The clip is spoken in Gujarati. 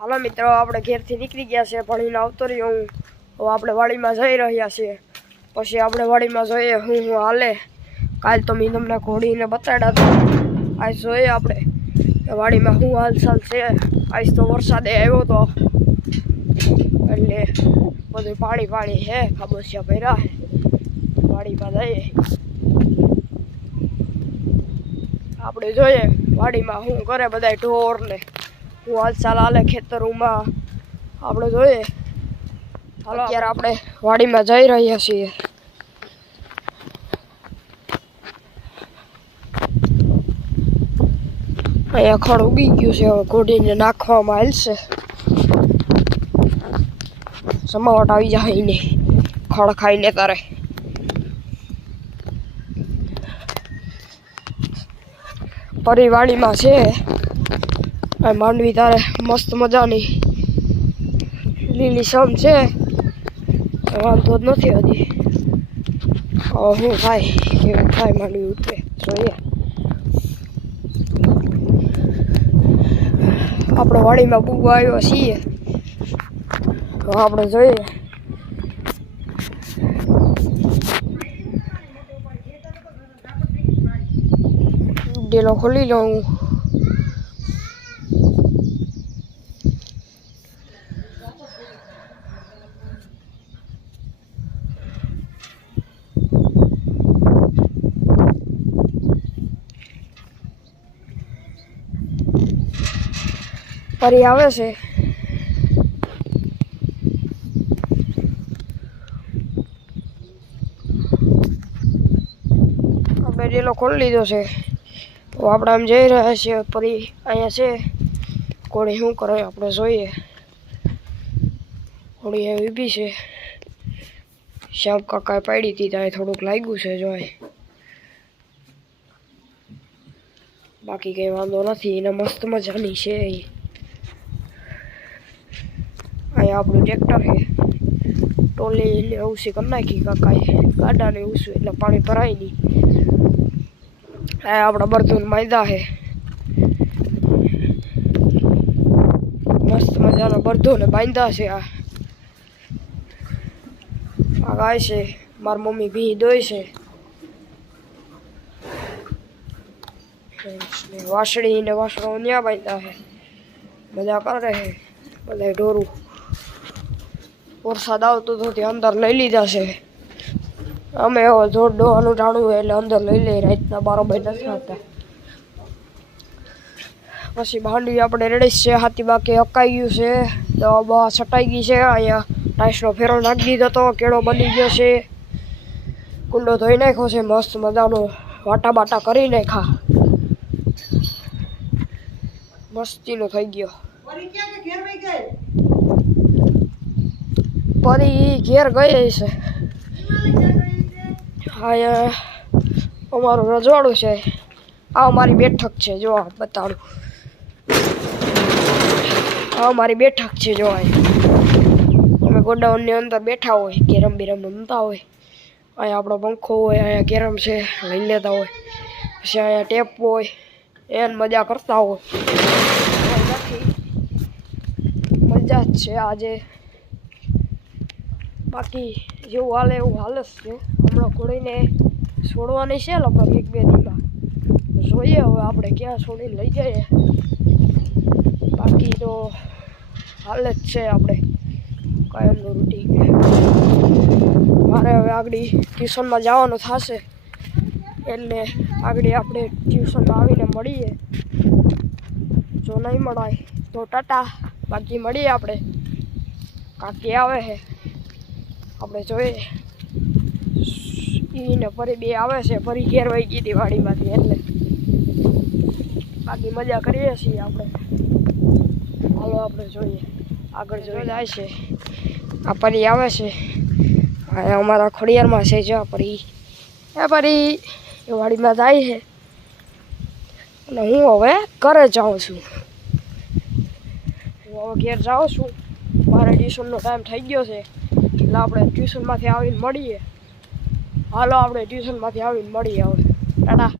હાલો મિત્રો, આપણે ઘેરથી નીકળી ગયા છે, ભણીને આવતો રહ્યો હું. હવે આપણે વાડીમાં જઈ રહ્યા છીએ. પછી આપણે વાડીમાં જોઈએ હું હાલે. કાલ તો મેં તમને ઘોડીને બતાડ્યા હતા. આજ જોઈએ આપણે વાડીમાં શું હાલચાલ છે. આજ તો વરસાદે આવ્યો તો એટલે બધું પાણી પાણી છે, ખાબોચિયા ભર્યા છે. વાડીમાં જઈએ આપણે, જોઈએ વાડીમાં શું કરે બધા ઢોરને, હું હાલચાલ હાલે ખેતરોમાં આપણે જોઈએ. હાલો, અત્યારે આપણે વાડીમાં જઈ રહ્યા છીએ. અહીંયા ખડ ઉગી ગયું છે, હવે ઘોડીને નાખવામાં હાલશે. સમાવટ આવી જાય ને ખડ ખાઈને તારે. પરિવાડીમાં છે માંડવી તારે મસ્ત મજાની લીલી સમ છે, વાંધો જ નથી હજી. શું થાય કેવું થાય માંડવી ઉતરે જોઈએ. આપણે વાડીમાં બુવા આવ્યા છીએ, આપણે જોઈએ. ડેલો ખોલી લઉં. પરી આવે છે. આપણે ડેલો ખોલી લીધો છે. તો આપણે આમ જઈ રહ્યા છીએ. પરી અહીંયા છે. ઘોડી શું કરે આપણે જોઈએ. ઘોડી એવી ઊભી છે. શ્યામ કાકાએ પાડી હતી ત્યાં થોડુંક લાગ્યું છે જોઈ. બાકી કંઈ વાંધો નથી, એને મસ્ત મજાની છે. અહીંયા આપણું ટ્રેક્ટર છે. ટોલી ઉસી કરી નાખી કાકાએ, ગાડાને ઉસું એટલે પાણી ભરાય નહીં. આ આપણા બરધુન માયદા છે, મસ્ત મજાના બરધોને બાંધ્યા છે. આ ગાય છે, મારી મમ્મી ભી દોય છે. વાસળી ને વાસણો ત્યાં બાંધ્યા છે, મજા કરે છે બધા ઢોરું. વરસાદ આવતો તો ત્યાં અંદર લઈ લીધા છે. અમે હવે જોર ડોવાનું જાણવું હોય એટલે અંદર લઈ લઈએ. રાતના 12 નથી થતા. પછી ભાંડવી આપણે રેડી છે. હાથી બાકી હકાઈ ગયું છે, દવા બવા છટાઈ ગઈ છે. અહીંયા ટાઈસનો ફેરો નાખી દીધો તો કેળો બની ગયો છે. કુંડો ધોઈ નાખ્યો છે, મસ્ત મજાનો વાટા બાટા કરી નાખ્યા, મસ્તીનો થઈ ગયો. પરી ઘેર ગઈ છે. હા, અમારું રજવાડું છે. આ અમારી બેઠક છે, જો બતાડું. આ અમારી બેઠક છે, જો અમે ગોડાઉનની અંદર બેઠા હોય, કેરમ બેરમ રમતા હોય. અહીંયા આપણો પંખો હોય, અહીંયા કેરમ છે લઈ લેતા હોય. પછી અહીંયા ટેપ હોય, એને મજા કરતા હોય. મજા જ છે આજે. બાકી જેવું હાલે એવું હાલે જ છે. હમણાં ઘોડીને છોડવાની છે લગભગ 1-2 દીમાં. જોઈએ હવે આપણે ક્યાં છોડીને લઈ જઈએ. બાકી તો હાલે જ છે આપણે કાયમનું રૂટીન. મારે હવે આગળ ટ્યુશનમાં જવાનું થશે એટલે આગળ આપણે ટ્યુશનમાં આવીને મળીએ. જો નહીં મળાય તો ટાટા, બાકી મળીએ આપણે. કાકી આવે છે, આપણે જોઈએ. એને ફરી 2 આવે છે. ફરી ઘેર વહી ગઈ હતી વાડીમાંથી, એટલે બાકી મજા કરીએ છીએ આપણે. હાલો આપણે જોઈએ, આગળ જોઈ જાય છે. આ પરી આવે છે. અમારા ખોડિયારમાં છે. જો પરી, પરી એ વાડીમાં જાય છે. અને હું હવે ઘરે જાઉં છું. હું હવે ઘેર જાઉં છું. મારે ટ્યુશનનો ટાઈમ થઈ ગયો છે એટલે આપણે ટ્યુશનમાંથી આવીને મળીએ. હાલો આપણે ટ્યુશનમાંથી આવીને મળીએ હવે. ટાટા.